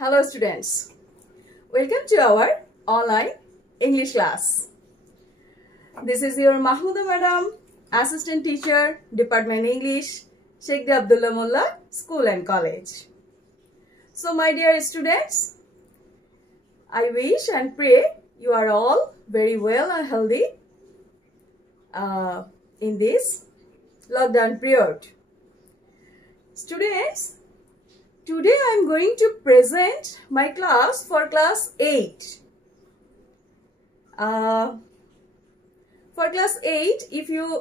Hello students, welcome to our online English class. This is your Mahmouda Madam, Assistant Teacher, Department English, Sheikh Abdullah Mullah School and College. So my dear students, I wish and pray you are all very well and healthy in this lockdown period. Students, today I am going to present my class for class 8. For class 8, if you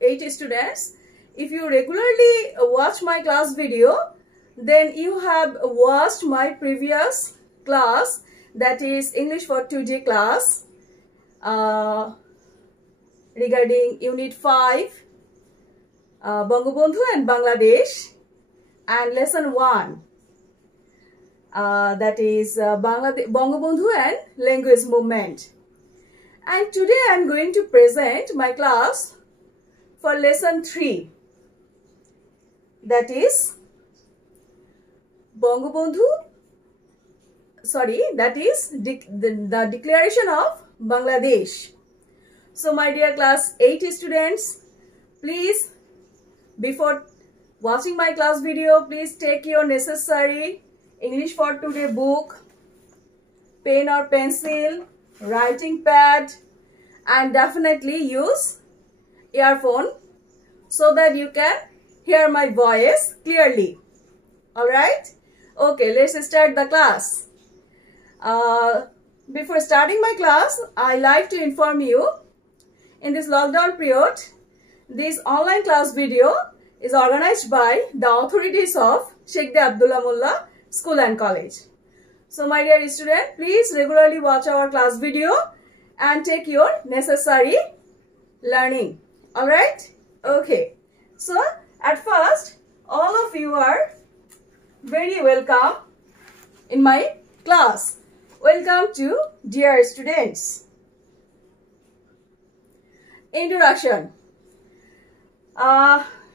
8 students, if you regularly watch my class video, then you have watched my previous class, that is English for Today class, regarding Unit 5, Bangabandhu and Bangladesh, and lesson 1, that is Bangabandhu and language movement. And today I am going to present my class for lesson 3, that is that is the Declaration of Bangladesh. So my dear class 8 students, please, before watching my class video, please take your necessary English for Today book, pen or pencil, writing pad, and definitely use earphone so that you can hear my voice clearly. Alright? Okay, let's start the class. Before starting my class, I like to inform you, in this lockdown period, this online class video is organized by the authorities of Sheikh Abdullah Mullah School and College. So my dear student, please regularly watch our class video and take your necessary learning. Alright? Okay. So at first, all of you are very welcome in my class. Welcome to dear students. Introduction.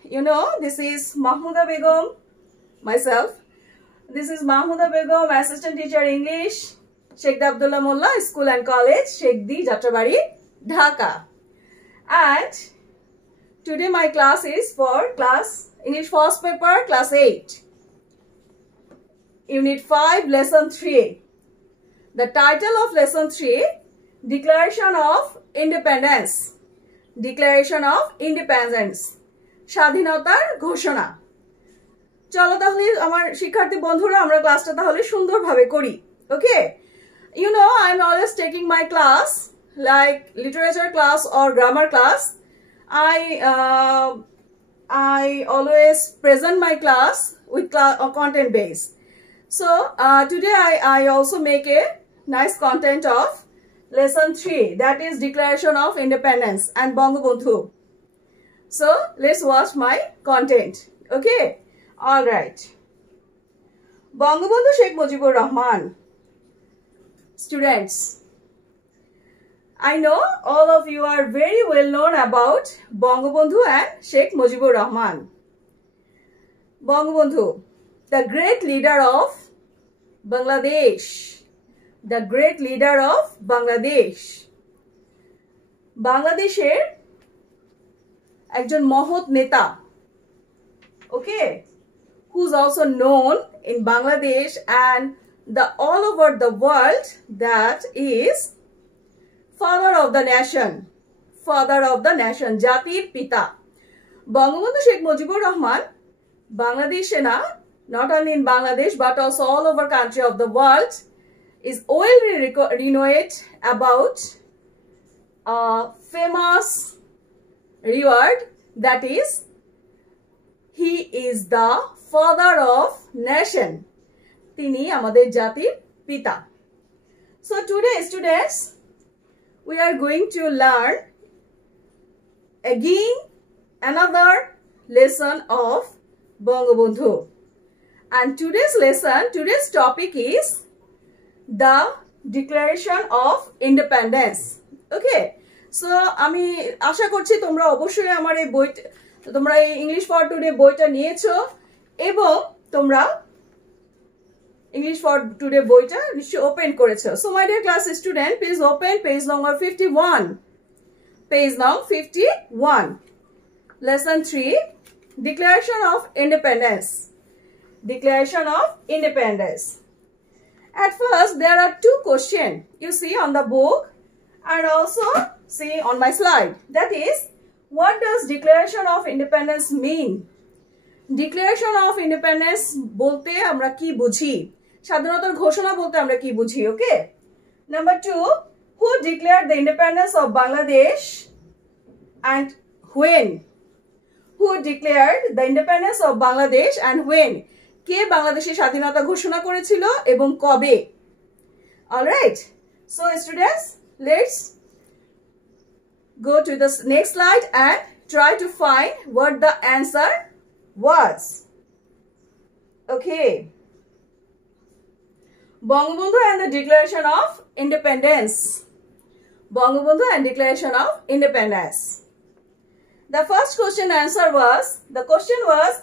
You know, this is Mahmouda Begum, myself. This is Mahmouda Begum, Assistant Teacher English, Sheikh Abdullah Mullah School and College, Sheikh Di, Jatrabari, Dhaka. And today my class is for class English first paper, class 8. Unit 5, lesson 3. The title of lesson 3, Declaration of Independence. Declaration of Independence. স্বাধীনতার ঘোষণা। চলো তাহলে আমার শিক্ষার্থী বন্ধুরা আমরা ক্লাসটা তাহলে সুন্দরভাবে করি। Okay? You know, I'm always taking my class like literature class or grammar class. I always present my class with content base. So today I also make a nice content of lesson 3, that is Declaration of Independence and Bangabandhu. So let's watch my content. Okay? Alright. Bangabandhu Sheikh Mujibur Rahman. Students, I know all of you are very well known about Bangabandhu and Sheikh Mujibur Rahman. Bangabandhu, the great leader of Bangladesh. The great leader of Bangladesh. Bangladesher একজন মহৎ নেতা, okay, who's also known in Bangladesh and all over the world, that is father of the nation, জাতির পিতা। বঙ্গবন্ধু শেখ মুজিবুর রহমান বাংলাদেশে না, not only in Bangladesh but also all over country of the world, is well renowned about a famous reward, that is, he is the father of nation. তিনি আমাদের জাতির পিতা. So today students, we are going to learn again another lesson of Bangabandhu. And today's topic is the Declaration of Independence. Okay? So আমি আশা করছি তোমরা অবশ্যই আমার এই বইটা, তোমরা এই ইংলিশ ফর টুডে বইটা নিয়েছো এবং তোমরা English for today boita নিশ্চয় open করেছো. So my dear class student, please open page number 51. Page number 51. Lesson 3, Declaration of Independence. Declaration of Independence. At first, there are two questions you see on the book and also see on my slide. That is, what does Declaration of Independence mean? Declaration of Independence bolte amra ki bujhi? স্বাধীনতার ঘোষণা বলতে আমরা কি বুঝি? Okay. Number 2, who declared the independence of Bangladesh and when? Who declared the independence of Bangladesh and when? কে বাংলাদেশের স্বাধীনতা ঘোষণা করেছিল এবং কবে? All right. So students, let's go to the next slide and try to find what the answer was. Okay. Bangabandhu and the Declaration of Independence. Bangabandhu and Declaration of Independence. The first question answer was, the question was,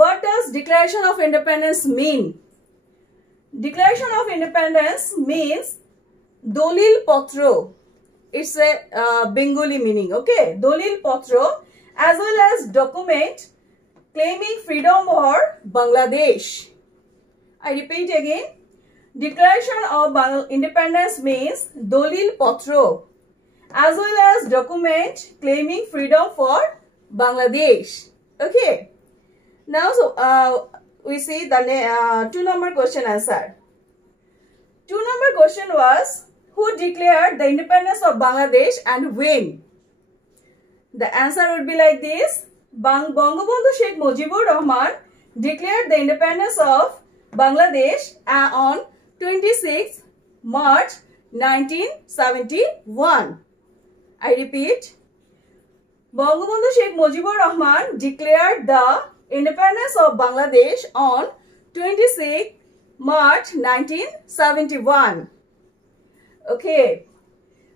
what does Declaration of Independence mean? Declaration of Independence means Dolil Potro. It's a Bengali meaning, okay? Dolil Potro, as well as document claiming freedom for Bangladesh. I repeat again. Declaration of Independence means Dolil Potro, as well as document claiming freedom for Bangladesh. Okay. Now, so we see the 2-number question answer. 2-number question was, who declared the independence of Bangladesh and when? The answer would be like this. Bangabandhu Sheikh Mujibur Rahman declared the independence of Bangladesh on 26 March 1971. I repeat. Bangabandhu Sheikh Mujibur Rahman declared the independence of Bangladesh on 26 March 1971. Okay.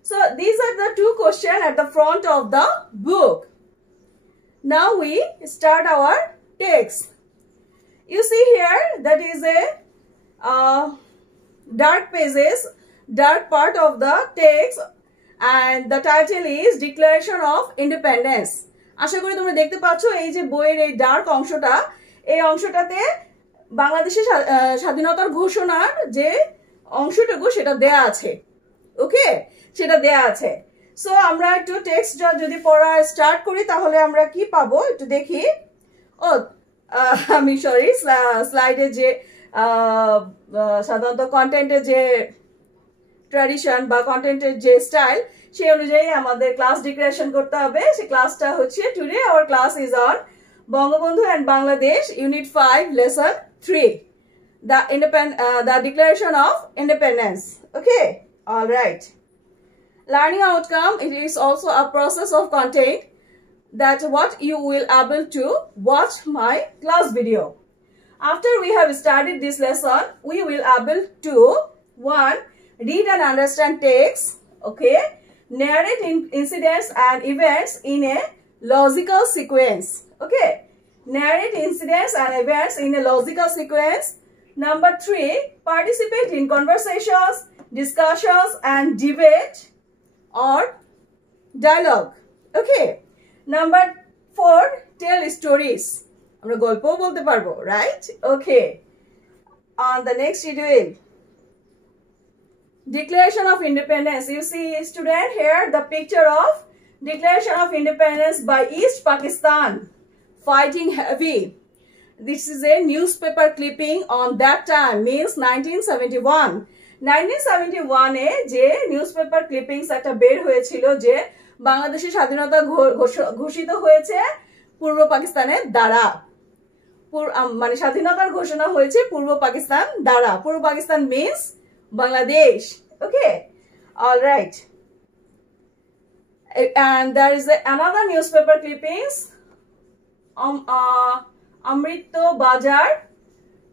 So these are the two questions at the front of the book. Now we start our text. You see here that is a dark pages, dark part of the text, and the title is Declaration of Independence. আশা করি তোমরা দেখতে পাচ্ছ এই যে বইয়ের এই ডার্ক অংশটা, এই অংশটাতে বাংলাদেশের স্বাধীনতার ঘোষণার যে অংশটুকু সেটা দেয়া আছে। ওকে, সেটা দেয়া আছে। সো আমরা একটু টেক্সটটা যদি পড়া স্টার্ট করি তাহলে আমরা কি পাবো একটু দেখি। ও আমি সরি, স্লাইডে যে সাধারণত কন্টেন্টের যে ট্র্যাডিশন বা কন্টেন্টের যে স্টাইল সেই অনুযায়ী আমাদের ক্লাস ডিক্লারেশন করতে হবে। সেই ক্লাসটা হচ্ছে today our class is on Bangabandhu অ্যান্ড বাংলাদেশ ইউনিট 5 লেসন 3, the Declaration of Independence. Okay, all right. Learning outcome, it is also a process of content that what you will able to watch my class video. After we have studied this lesson, we will able to 1. Read and understand text. Okay. Narrate incidents and events in a logical sequence. Okay. Narrate incidents and events in a logical sequence. Number 3. Participate in conversations, discussions and debate or dialogue. Okay. Number 4. Tell stories. আমরা গল্প বলতে পারবো, right? Okay. On the next schedule, Declaration of Independence. You see, student, here the picture of Declaration of Independence by East Pakistan fighting heavy. This is a newspaper clipping on that time, means 1971. 1971 এ যে newspaper clippings একটা বের হয়েছিল যে বাংলাদেশের স্বাধীনতা ঘোষিত হয়েছে পূর্ব পাকিস্তানের দ্বারা। মানে স্বাধীনতার ঘোষণা হয়েছে পূর্ব পাকিস্তান দ্বারা। পূর্ব Pakistan means Bangladesh. Okay, all right. And there is another newspaper clippings, Amrito Bajar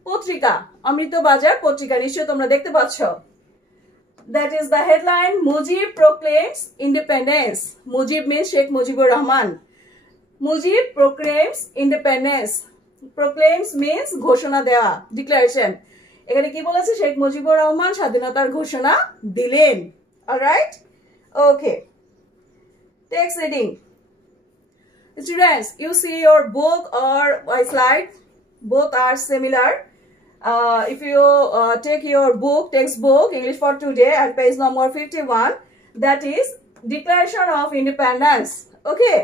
Potrika. Amrito Bajar Potrika, নিশ্চয় তোমরা দেখতে পাচ্ছ। That is the headline, Mujib proclaims independence. Mujib means Sheikh Mujibur Rahman. Mujib proclaims independence. Proclaims means ঘোষণা দেওয়া, declaration. এখানে কি বলেছে শেখ মুজিবুর রহমান স্বাধীনতার ঘোষণা দিলেন alright okay text reading students you see your book or my slide both are similar if you take your book textbook English for Today and page number 51 that is Declaration of Independence okay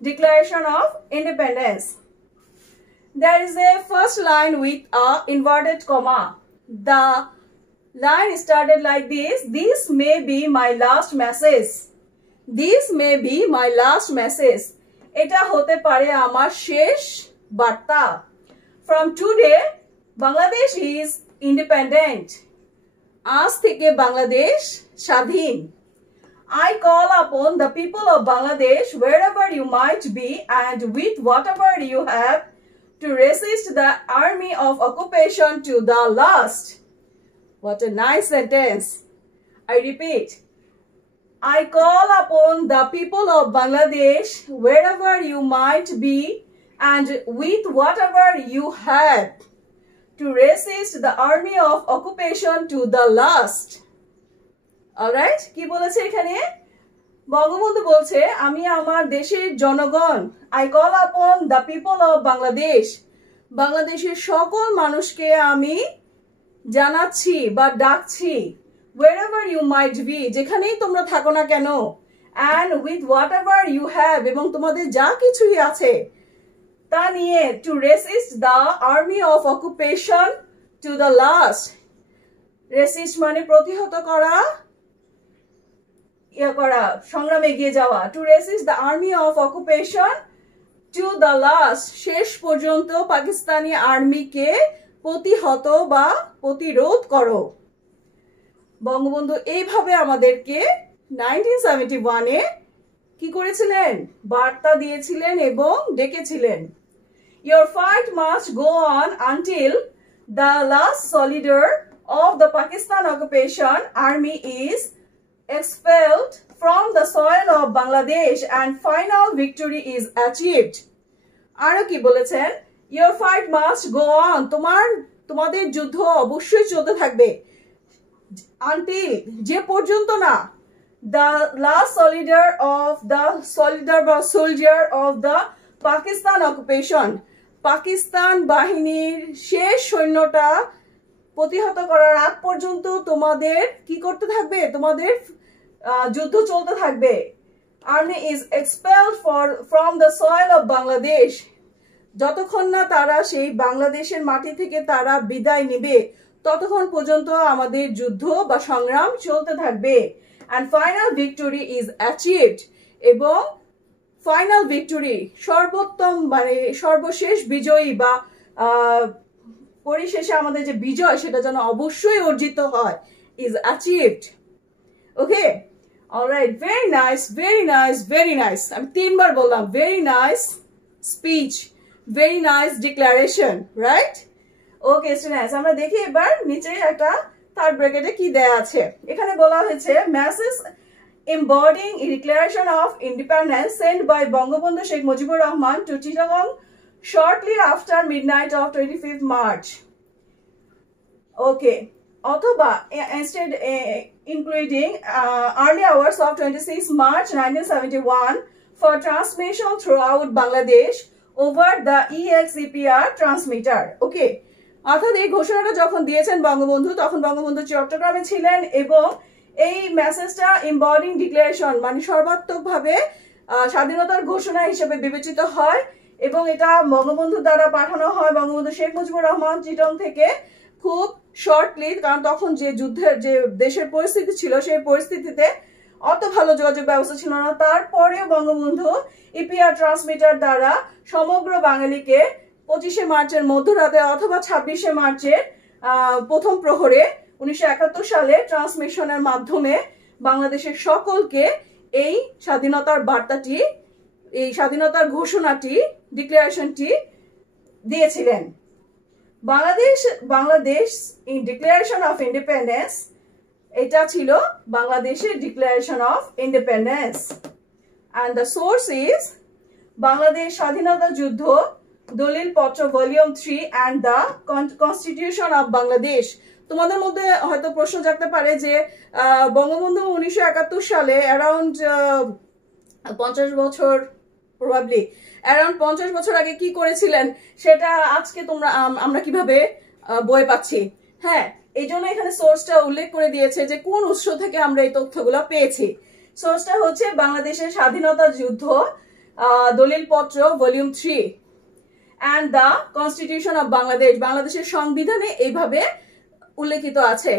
Declaration of Independence there is a first line with a inverted comma the line started like this may be my last message this may be my last message এটা হতে পারে আমার শেষ বার্তা from today Bangladesh is independent আজ থেকে বাংলাদেশ স্বাধীন I call upon the people of Bangladesh wherever you might be and with whatever you have to resist the army of occupation to the last what a nice sentence I repeat I call upon the people of Bangladesh, wherever you might be, and with whatever you have, to resist the army of occupation to the last. Alright? কি বলেছে এখানে? বঙ্গবন্ধু বলছে, আমি আমার দেশের জনগণ, I call upon the people of Bangladesh. বাংলাদেশের সকল মানুষকে আমি জানাচ্ছি বা ডাকছি. Wherever you might be, যেখানেই তোমরা থাকো না কেন, and with whatever you have, এবং তোমাদের যা কিছুই আছে, তা নিয়ে to resist the army of occupation to the last. Resist মানে প্রতিহত করা, সংগ্রামে এগিয়ে যাওয়া. To resist the army of occupation to the last. শেষ পর্যন্ত পাকিস্তানি আর্মিকে প্রতিহত বা প্রতিরোধ করো. বঙ্গবন্ধু এইভাবে আমাদেরকে 1971 এ কি করেছিলেন বার্তা দিয়েছিলেন এবং ডেকেছিলেন Your fight must go on until the last soldier of the Pakistan occupation army is expelled from the soil of Bangladesh and final victory is achieved আরো কি বলেছেন Your fight must go on তোমাদের যুদ্ধ অবশ্যই চলতে থাকবে until যে পর্যন্ত না the last soldier of the Pakistan occupation Pakistan বাহিনীর শেষ সৈন্যটা প্রতিহত করার আগ পর্যন্ত তোমাদের কি করতে থাকবে তোমাদের যুদ্ধ চলতে থাকবে army is expelled from the soil of Bangladesh যতক্ষণ না তারা সেই বাংলাদেশের মাটি থেকে তারা বিদায় নেবে ততক্ষণ পর্যন্ত আমাদের যুদ্ধ বা সংগ্রাম চলতে থাকবে and final victory is achieved এবং final victory সর্বোত্তম মানে সর্বশেষ বিজয়ী বা পরিশেষে আমাদের যে বিজয় সেটা যেন অবশ্যই অর্জিত হয় is achieved okay all right very nice আমি তিনবার বললাম very nice speech very nice declaration right okay students আমরা দেখি এবার নিচে একটা থার্ড ব্র্যাকেটে কি দেয়া আছে এখানে বলা হয়েছে message embodying a declaration of independence sent by Bangabandhu Sheikh Mujibur Rahman to Chittagong shortly after midnight of 25th March okay অথবা instead including early hours of 26 March 1971 for transmission throughout Bangladesh over the EXEPR transmitter okay অর্থাৎ এই ঘোষণাটা যখন দিয়েছেন বঙ্গবন্ধু তখন বঙ্গবন্ধু চট্টগ্রামে ছিলেন এবং এই মেসেজটা এমবডিং ডিক্লারেশন মানে সর্বাত্মকভাবে স্বাধীনতার ঘোষণা হিসেবে বিবেচিত হয় এবং এটা বঙ্গবন্ধু দ্বারা পাঠানো হয় বঙ্গবন্ধু শেখ মুজিবুর রহমান চিটং থেকে খুব শর্টলি কারণ তখন যে যুদ্ধের যে দেশের পরিস্থিতি ছিল সেই পরিস্থিতিতে অত ভালো যোগাযোগ ব্যবস্থা ছিল না তারপরেও বঙ্গবন্ধু ইপিআর ট্রান্সমিটার দ্বারা সমগ্র বাঙালিকে 25শে মার্চের মধ্যরাতে অথবা 26শে মার্চের প্রথম প্রহরে 1971 সালে ট্রান্সমিশনের মাধ্যমে বাংলাদেশের সকলকে এই স্বাধীনতার বার্তাটি এই স্বাধীনতার ঘোষণাটি ডিক্লারেশনটি দিয়েছিলেন Bangladesh in declaration of independence এটা ছিল বাংলাদেশের declaration of independence and the source is Bangladesh স্বাধীনতা যুদ্ধ দলিল পত্র ভলিউম 3 and the constitution of Bangladesh. তোমাদের মধ্যে হয়তো প্রশ্ন জাগতে পারে যে বঙ্গবন্ধু 1971 সালে অ্যারাউন্ড 50 বছর, প্রবাবলি অ্যারাউন্ড 50 বছর আগে কি করেছিলেন সেটা আজকে আমরা কিভাবে বই পাচ্ছি। হ্যাঁ, এই জন্য এখানে সোর্সটা উল্লেখ করে দিয়েছে যে কোন উৎস থেকে আমরা এই তথ্যগুলো পেয়েছি। সোর্সটা হচ্ছে বাংলাদেশের স্বাধীনতা যুদ্ধ, দলিল পত্র ভলিউম 3 and the constitution of Bangladesh. বাংলাদেশের সংবিধানে এইভাবে উল্লেখিত আছে।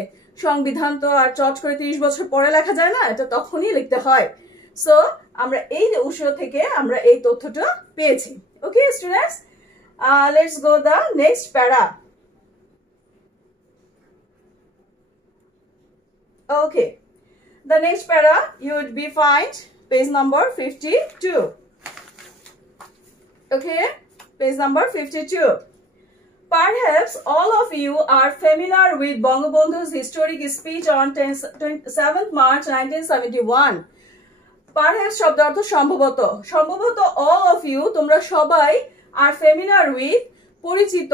সংবিধান তো আর চট করে 30 বছর পরে লেখা যায় না, এটা তখনই লিখতে হয়। সো আমরা এই উৎস থেকে আমরা এই তথ্যটা পেয়েছি। Okay students, let's go the next প্যারা। Okay, the next para you would be find page number 52. Okay, page number 52. Perhaps all of you are familiar with Bangabandhu's historic speech on 7th March 1971. Perhaps শব্দ অর্থ সম্ভবত, সম্ভবত all of you তোমরা সবাই are familiar with পরিচিত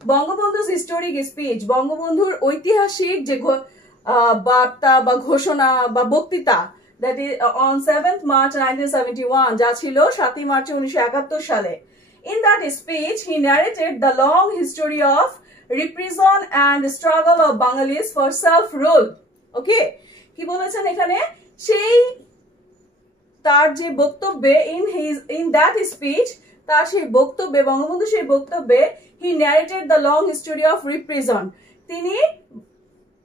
বঙ্গবন্ধু's historic speech, বঙ্গবন্ধুর ঐতিহাসিক যে বার্তা বা ঘোষণা বা বক্তৃতা, that is on 7th March 1971, যা ছিল 7ই মার্চ 1971 সালে। In that speech, he narrated the long history of repression and struggle of Bengalis for self-rule. Okay, কি বলেছেন এখানে? সেই তার যে বক্তব্যে in that speech, তার সেই বক্তব্যে, বঙ্গবন্ধু সেই বক্তব্যে he narrated the long history of repression, তিনি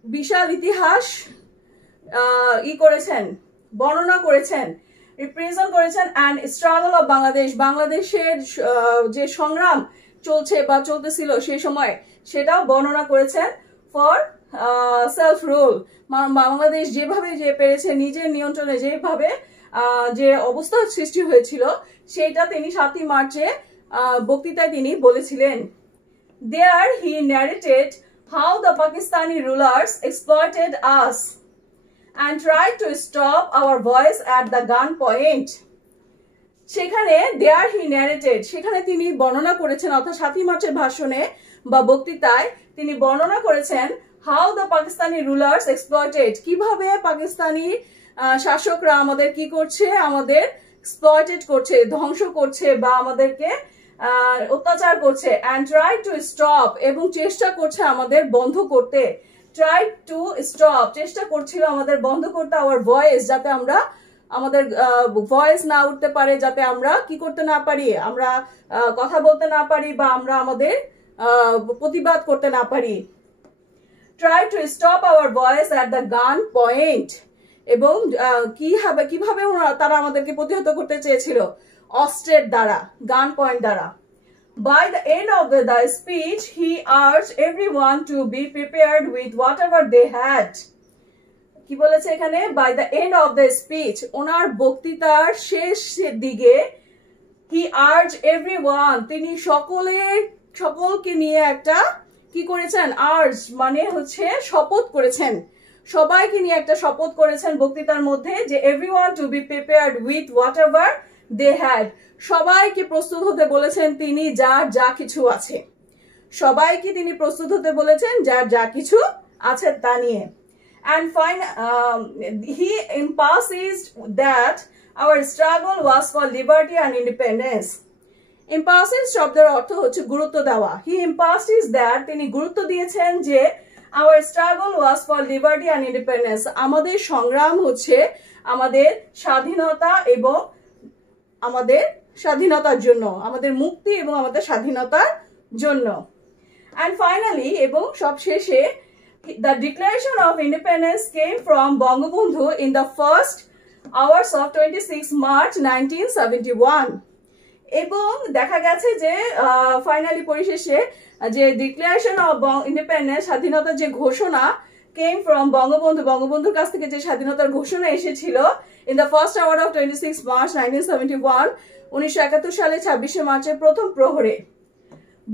বিশাল ইতিহাস করেছেন, বর্ণনা করেছেন, রিপ্রেজেন্ট করেছেন অ্যান্ড স্ট্রাগল অফ বাংলাদেশ, বাংলাদেশের যে সংগ্রাম চলছে বা চলতেছিল সেই সময় সেটাও বর্ণনা করেছেন ফর সেলফ রুল। বাংলাদেশ যেভাবে যে পেরেছে নিজের নিয়ন্ত্রণে, যেভাবে যে অবস্থা সৃষ্টি হয়েছিল সেটা তিনি 7ই মার্চে বক্তৃতায় তিনি বলেছিলেন। There he narrated how the Pakistani rulers exploited us and tried to stop our voice at the gunpoint. সেখানে there he narrated, সেখানে তিনি বর্ণনা করেছেন, অর্থাৎ 7ই মার্চের ভাষণে বা বক্তৃতায় তিনি বর্ণনা করেছেন how the Pakistani rulers exploited, কিভাবে পাকিস্তানি শাসকরা আমাদের কি করছে, আমাদের exploited করছে, ধ্বংস করছে বা আমাদেরকে অত্যাচার করছে, and try to stop, এবং চেষ্টা করছে আমাদের বন্ধ করতে, try to stop, চেষ্টা করছিল আমাদের বন্ধ করতে our voice, যাতে আমরা আমাদের ভয়েস না উঠতে পারে, যাতে আমরা কি করতে না পারি, আমরা কথা বলতে না পারি বা আমরা আমাদের প্রতিবাদ করতে না পারি। try to stop our voice at the gun point, এবং কিভাবে তারা আমাদেরকে প্রতিহত করতে চেয়েছিল, অস্ত্রের দ্বারা, গান পয়েন্ট দ্বারা। By the end of the speech, he urged everyone to be prepared with whatever they had. কি বলেছে এখানে? By the end of the speech, ওনার বক্তৃতার শেষ দিকে he urged everyone, তিনি সকলকে নিয়ে একটা কি করেছেন? urge মানে হচ্ছে শপথ করেছেন, সবাইকে নিয়ে একটা শপথ করেছেন বক্তৃতার মধ্যে যে everyone to be prepared with whatever they had, সবাইকে প্রস্তুত হতে বলেছেন তিনি যার যা কিছু আছে, সবাইকে তিনি প্রস্তুত হতে বলেছেন যার যা কিছু আছে তা নিয়ে। And he emphasized that our struggle was for liberty and independence. Emphasize শব্দের অর্থ হচ্ছে গুরুত্ব দেওয়া। He emphasized that, তিনি গুরুত্ব দিয়েছেন যে our struggle was for liberty and independence, আমাদের সংগ্রাম হচ্ছে আমাদের স্বাধীনতা এবং আমাদের স্বাধীনতার জন্য, আমাদের মুক্তি এবং আমাদের স্বাধীনতার জন্য। And finally, এবং সবশেষে, the declaration of independence came from Bangabandhu in the first hours of 26 March 1971. এবং দেখা গেছে যে ফাইনালি পরিশেষে যে ডিক্লারেশন অফ ইন্ডিপেন্ডেন্স, স্বাধীনতার যে ঘোষণা, came from বঙ্গবন্ধুর কাছ থেকে যে স্বাধীনতার ঘোষণা এসেছিল in the first hour of 26 March 1971, 1971 সালে 26শে মার্চের প্রথম প্রহরে।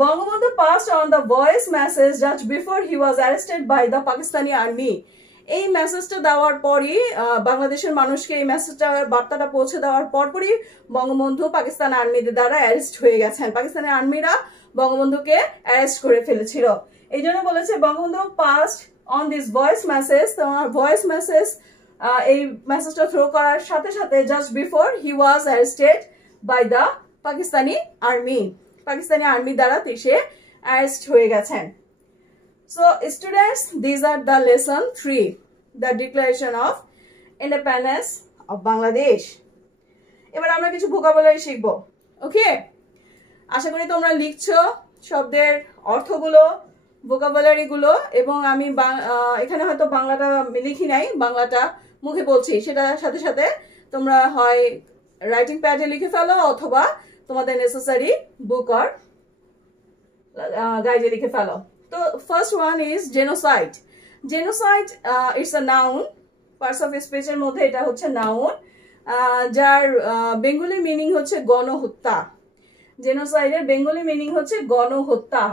Bangabandhu passed on the voice message just before he was arrested by the Pakistani army. এই মেসেজটা দেওয়ার পরই বাংলাদেশের মানুষকে এই মেসেজটার বার্তাটা পৌঁছে দেওয়ার পরপরই বঙ্গবন্ধু পাকিস্তান আর্মিদের দ্বারা অ্যারেস্ট হয়ে গেছেন। পাকিস্তানের আর্মিরা বঙ্গবন্ধুকে অ্যারেস্ট করে ফেলেছিল। এই জন্য বলেছে Bangabandhu passed on this voice message, তোমার ভয়েস মেসেজ এই মেসেজটা থ্রো করার সাথে সাথে just before he was arrested by the Pakistani army, Pakistani army দ্বারা সে অ্যারেস্ট হয়ে গেছেন। So students, these are the lesson 3, the Declaration of Independence of Bangladesh. এবার আমরা কিছু ভোকাবুলারি শিখব। ওকে, আশা করি তোমরা লিখছো শব্দের অর্থগুলো, ভোকাবুলারি গুলো, এবং আমি এখানে হয়তো বাংলাটা লিখি নাই, বাংলাটা মুখে বলছি, সেটার সাথে সাথে তোমরা হয় রাইটিং প্যাডে লিখে ফেলো অথবা তোমাদের নেসেসারি বুক আর গাইডে লিখে ফেলো। তো first one is genocide. Genocide it's a noun, parts of স্পিচের মধ্যে এটা হচ্ছে নাউন, যার বেঙ্গলি মিনিং হচ্ছে গণহত্যা। জেনোসাইডের বেঙ্গলি মিনিং হচ্ছে গণহত্যা,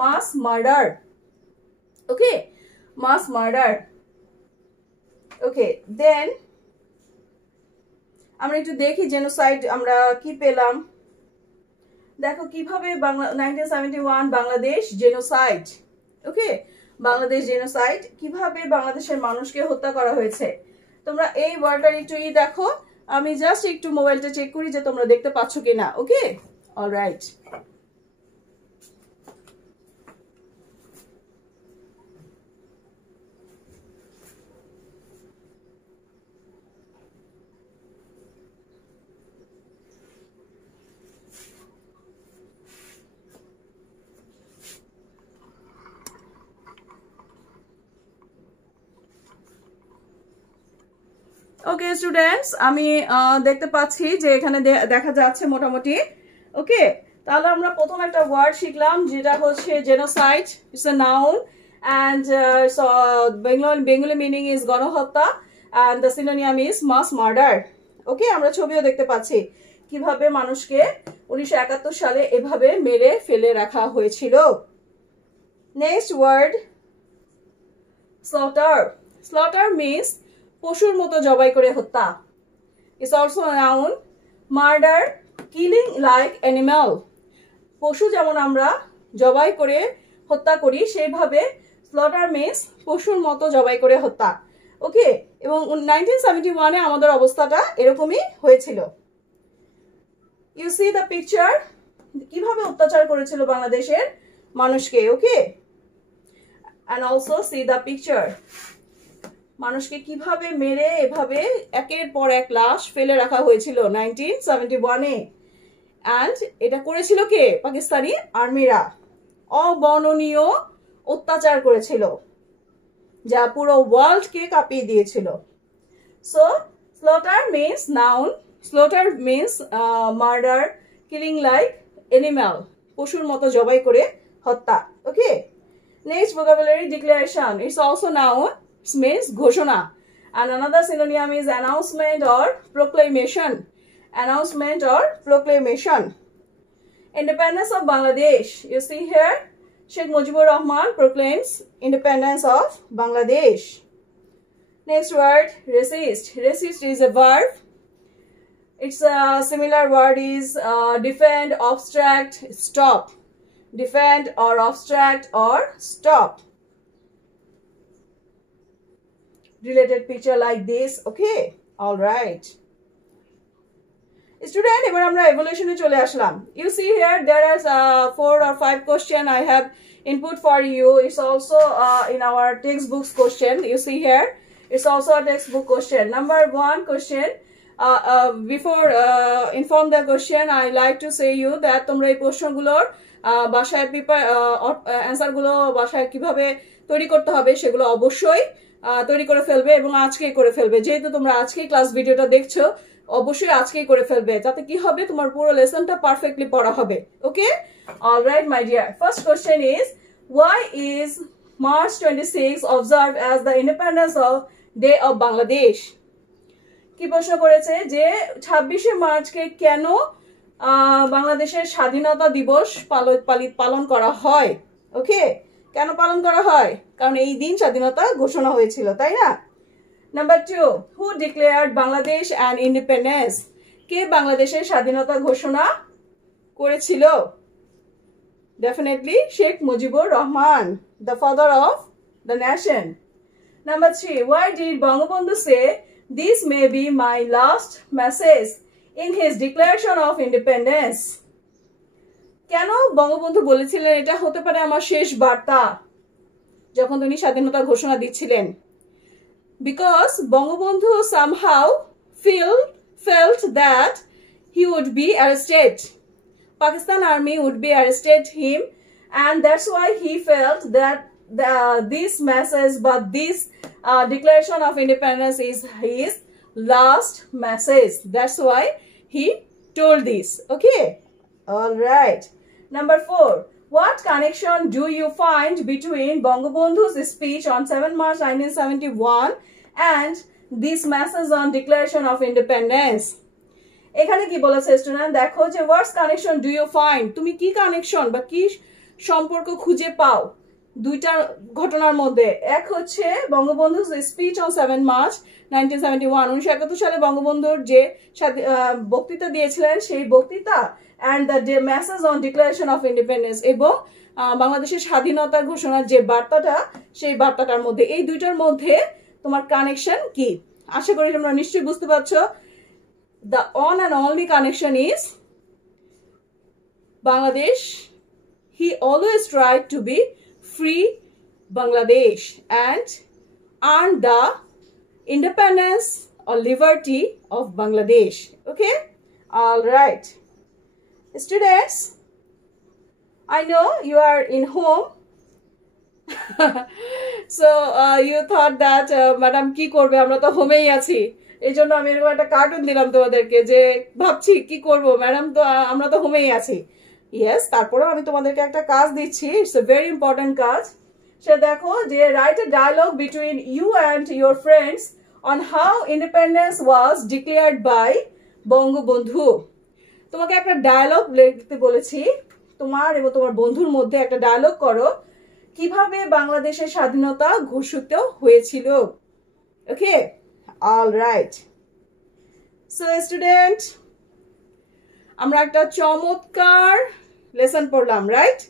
মাস মার্ডার। ওকে, মাস মার্ডার। ওকে, দেন আমরা একটু দেখি জেনোসাইড আমরা কি পেলাম। দেখো কিভাবে 1971 বাংলাদেশ জেনোসাইড, ওকে, বাংলাদেশ জেনোসাইড কিভাবে বাংলাদেশের মানুষকে হত্যা করা হয়েছে। তোমরা এই ওয়ার্ডটার একটু দেখো, আমি জাস্ট একটু মোবাইলটা চেক করি যে তোমরা দেখতে পাচ্ছ কিনা। ওকে, অলরাইট। ওকে স্টুডেন্টস, আমি দেখতে পাচ্ছি যে এখানে দেখা যাচ্ছে মোটামুটি। ওকে, তাহলে আমরা প্রথম একটা ওয়ার্ড শিখলাম যেটা হচ্ছে genocide. It's a noun and Bengali meaning is গণহত্যা and the synonym is mass murder. ওকে, আমরা ছবিও দেখতে পাচ্ছি কিভাবে মানুষকে 1971 সালে এভাবে মেরে ফেলে রাখা হয়েছিল। Next word slaughter. Slaughter means পশুর মতো জবাই করে হত্যা। It's also a noun. Murder, killing like animal. পশু যেমন আমরা জবাই করে হত্যা করি সেইভাবে slaughter means পশুর মতো জবাই করে হত্যা। ওকে, এবং 1971-এ আমাদের অবস্থাটা এরকমই হয়েছিল। You see the picture, কিভাবে অত্যাচার করেছিল বাংলাদেশের মানুষকে। ওকে, and also see the picture, মানুষকে কিভাবে মেরে এভাবে একের পর এক লাশ ফেলে রাখা হয়েছিল 1971-এ। অ্যান্ড এটা করেছিল কে? পাকিস্তানি আর্মিরা। অবর্ণনীয় অত্যাচার করেছিল যা পুরো ওয়ার্ল্ডকে কাঁপিয়ে দিয়েছিল। So slaughter means noun, slaughter means murder, killing like animal, পশুর মতো জবাই করে হত্যা। Okay, next vocabulary declaration. It's also noun, means ঘোষণা, and another synonym is announcement or proclamation. Announcement or proclamation. Independence of Bangladesh. You see here, Sheikh Mujibur Rahman proclaims independence of Bangladesh. Next word, resist. Resist is a verb. Its a similar word is defend, obstruct, stop. Defend or obstruct or stop. Related picture like this. Okay, all right. Student, এবার আমরা evolution এ চলে আসলাম। You see here there are 4 or 5 question I have input for you. It's also in our textbooks question. You see here, it's also a textbook question. Number 1 question. Before inform the question, I like to say you that তোমরা এই প্রশ্নগুলোর ভাষায় অ্যান্সার গুলো ভাষায় কিভাবে তৈরি করতে হবে সেগুলো অবশ্যই তৈরি করে ফেলবে এবং আজকেই করে ফেলবে। যেহেতু তোমরা আজকেই ক্লাস ভিডিওটা দেখছো, অবশ্যই আজকেই করে ফেলবে, যাতে কি হবে তোমার পুরো লেসনটা পারফেক্টলি পড়া হবে। Okay, alright my dear. First question is, why is March 26 observed as the Independence Day of Bangladesh? কি প্রশ্ন করেছে যে 26শে মার্চকে কেন বাংলাদেশের স্বাধীনতা দিবস পালন করা হয়। ওকে, কেন পালন করা হয়? কারণ এই দিন স্বাধীনতা ঘোষণা হয়েছিল, তাই না? Number 2, who declared Bangladesh an independence? কে বাংলাদেশের স্বাধীনতা ঘোষণা করেছিল? Definitely Sheikh Mujibur Rahman, the father of the nation. Number 3, why did Bangabandhu say this may be my last message in his declaration of independence? কেন বঙ্গবন্ধু বলেছিলেন এটা হতে পারে আমার শেষ বার্তা যখন তিনি স্বাধীনতা ঘোষণা দিচ্ছিলেন? Because Bangabandhu somehow felt that he would be arrested. Pakistan army would be arrested him, and that's why he felt that this message, but this declaration of independence is his last message. That's why he told this. Okay, all right. Number 4, what connection do you find between Bangabandhu's speech on 7 March 1971 and this message on declaration of independence? এখানে কি বলেছে স্টুডেন্ট, দেখো যে হোয়াটস connection do you find, তুমি কি কানেকশন বা কি সম্পর্ক খুঁজে পাও দুইটা ঘটনার মধ্যে। এক হচ্ছে বঙ্গবন্ধুর স্পিচ অন 7 মার্চ 1971, 1971 সালে বঙ্গবন্ধুর যে বক্তৃতা দিয়েছিলেন সেই বক্তৃতা, and the message on declaration of independence, এবং বাংলাদেশের স্বাধীনতার ঘোষণার যে বার্তাটা সেই বার্তাটার মধ্যে, এই দুইটার মধ্যে তোমার কানেকশন কি? আশা করি তোমরা নিশ্চয়ই বুঝতে পারছো। The one and only connection is Bangladesh. He always tried to be free Bangladesh and earn the independence or liberty of Bangladesh. Okay, all right. Students, I know you are in home. So you thought that madam কি করবে, আমরা তো হোমেই আছি, এই জন্য আমি এরকম একটা কার্টুন দিলাম তোমাদেরকে যে ভাবছি কি করব ম্যাডাম, তো আমরা তো হোমেই আছি। ইয়েস, তারপরেও আমি তোমাদেরকে একটা কাজ দিচ্ছি, ইটস এ ভেরি ইম্পর্টেন্ট কাজ। সে দেখো যে write a dialogue between you and your friends on how independence was declared by Bangabandhu. তোমাকে একটা ডায়ালগ লিখতে বলেছি, তোমার এবং তোমার বন্ধুর মধ্যে একটা ডায়ালগ করো কিভাবে বাংলাদেশের স্বাধীনতা ঘোষিত হয়েছিল। ওকে, অল রাইট। সো স্টুডেন্ট, আমরা একটা চমৎকার লেসন পড়লাম, রাইট,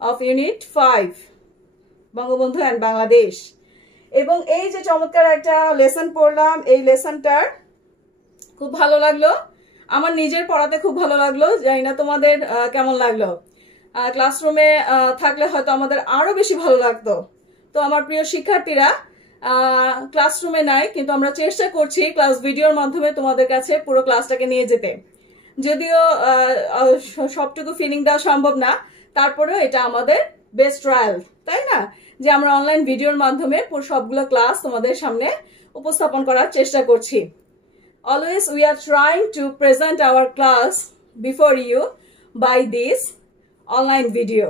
অফ ইউনিট 5 বঙ্গবন্ধু অ্যান্ড বাংলাদেশ। এবং এই যে চমৎকার একটা লেসন পড়লাম, এই লেসনটার খুব ভালো লাগলো, আমার নিজের পড়াতে খুব ভালো লাগলো, জানি না তোমাদের কেমন লাগলো। ক্লাসরুমে থাকলে হয়তো আমাদের আরো বেশি ভালো লাগতো। তো আমার প্রিয় শিক্ষার্থীরা, ক্লাসরুমে নাই, কিন্তু আমরা চেষ্টা করছি ক্লাস ভিডিওর মাধ্যমে তোমাদের কাছে পুরো ক্লাসটাকে নিয়ে যেতে। যদিও সবটুকু ফিলিং দেওয়া সম্ভব না, তারপরেও এটা আমাদের বেস্ট ট্রায়াল, তাই না, যে আমরা অনলাইন ভিডিওর মাধ্যমে পুরো সবগুলো ক্লাস তোমাদের সামনে উপস্থাপন করার চেষ্টা করছি। Always we are trying to present our class before you by this online video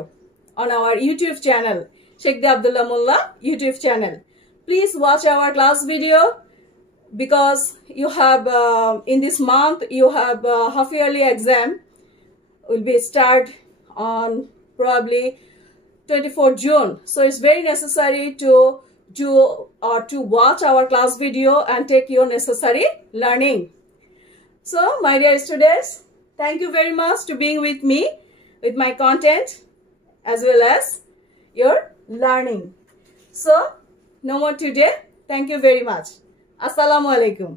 on our YouTube channel, Sheikh Abdullah Mullah YouTube channel. Please watch our class video, because you have in this month you have half yearly exam will be start on probably 24 June. So it's very necessary to watch our class video and take your necessary learning. So my dear students, thank you very much to being with me with my content as well as your learning. So no more today. Thank you very much. Assalamu alaikum.